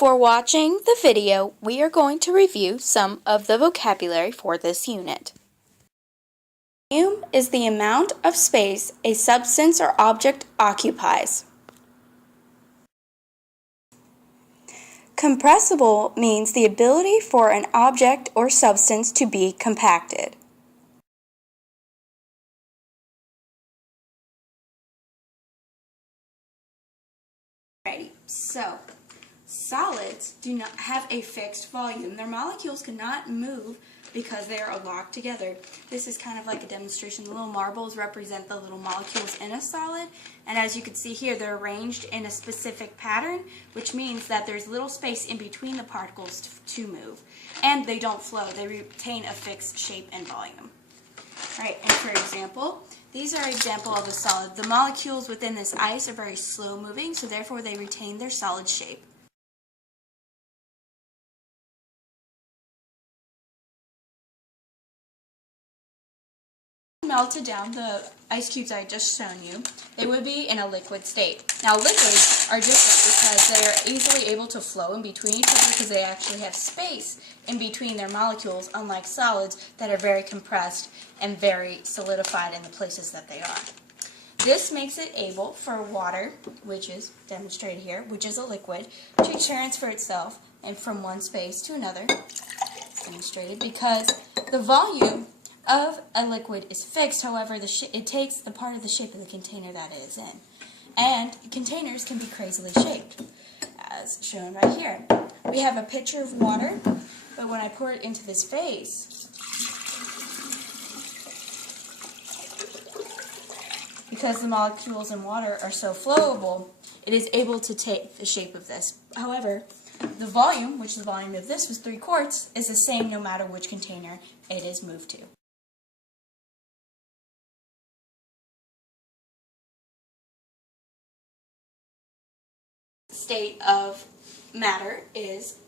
Before watching the video, we are going to review some of the vocabulary for this unit. Volume is the amount of space a substance or object occupies. Compressible means the ability for an object or substance to be compacted. Alrighty, so solids do not have a fixed volume. Their molecules cannot move because they are locked together. This is kind of like a demonstration. The little marbles represent the little molecules in a solid, and as you can see here, they're arranged in a specific pattern, which means that there's little space in between the particles to move, and they don't flow. They retain a fixed shape and volume. Alright, and for example, these are an example of a solid. The molecules within this ice are very slow moving, so therefore they retain their solid shape. Melted down the ice cubes I just shown you, they would be in a liquid state. Now liquids are different because they are easily able to flow in between each other because they actually have space in between their molecules, unlike solids that are very compressed and very solidified in the places that they are. This makes it able for water, which is demonstrated here, which is a liquid, to transfer itself and from one space to another, demonstrated, because the volume of a liquid is fixed. However, it takes the part of the shape of the container that it is in. And containers can be crazily shaped, as shown right here. We have a pitcher of water, but when I pour it into this vase, because the molecules in water are so flowable, it is able to take the shape of this. However, the volume, which the volume of this was 3 quarts, is the same no matter which container it is moved to. State of matter is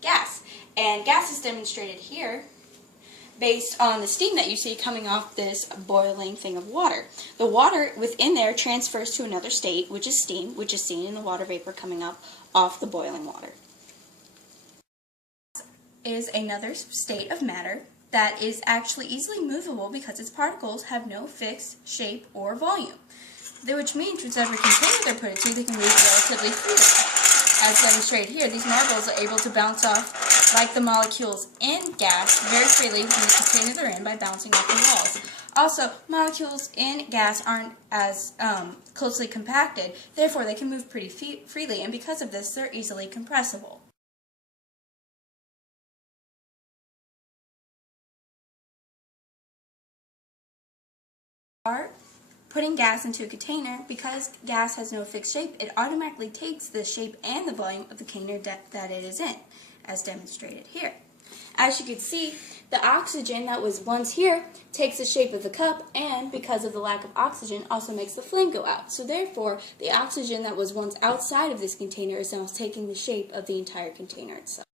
gas, and gas is demonstrated here based on the steam that you see coming off this boiling thing of water. The water within there transfers to another state, which is steam, which is seen in the water vapor coming up off the boiling water. Is another state of matter that is actually easily movable because its particles have no fixed shape or volume, which means whichever container they're put into, they can move relatively freely. As demonstrated here, these marbles are able to bounce off like the molecules in gas very freely from the container they're in by bouncing off the walls. Also, molecules in gas aren't as closely compacted, therefore they can move pretty freely, and because of this, they're easily compressible. Putting gas into a container, because gas has no fixed shape, it automatically takes the shape and the volume of the container that it is in, as demonstrated here. As you can see, the oxygen that was once here takes the shape of the cup, and because of the lack of oxygen, also makes the flame go out. So therefore, the oxygen that was once outside of this container is now taking the shape of the entire container itself.